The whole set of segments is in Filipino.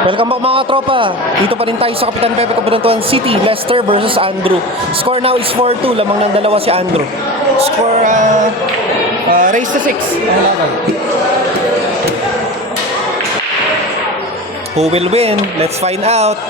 Welcome back mga tropa. Dito pa rin tayo sa Kapitan Pepe Cabanatuan City, Leicester versus Andrew. Score now is 4-2, lamang ng dalawa si Andrew. Score raise to 6 ang laban. Who will win? Let's find out.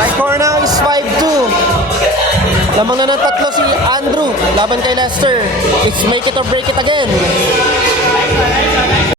My score now is 5-2. Lamang na ng tatlo si Andrew laban kay Leicester. It's make it or break it again.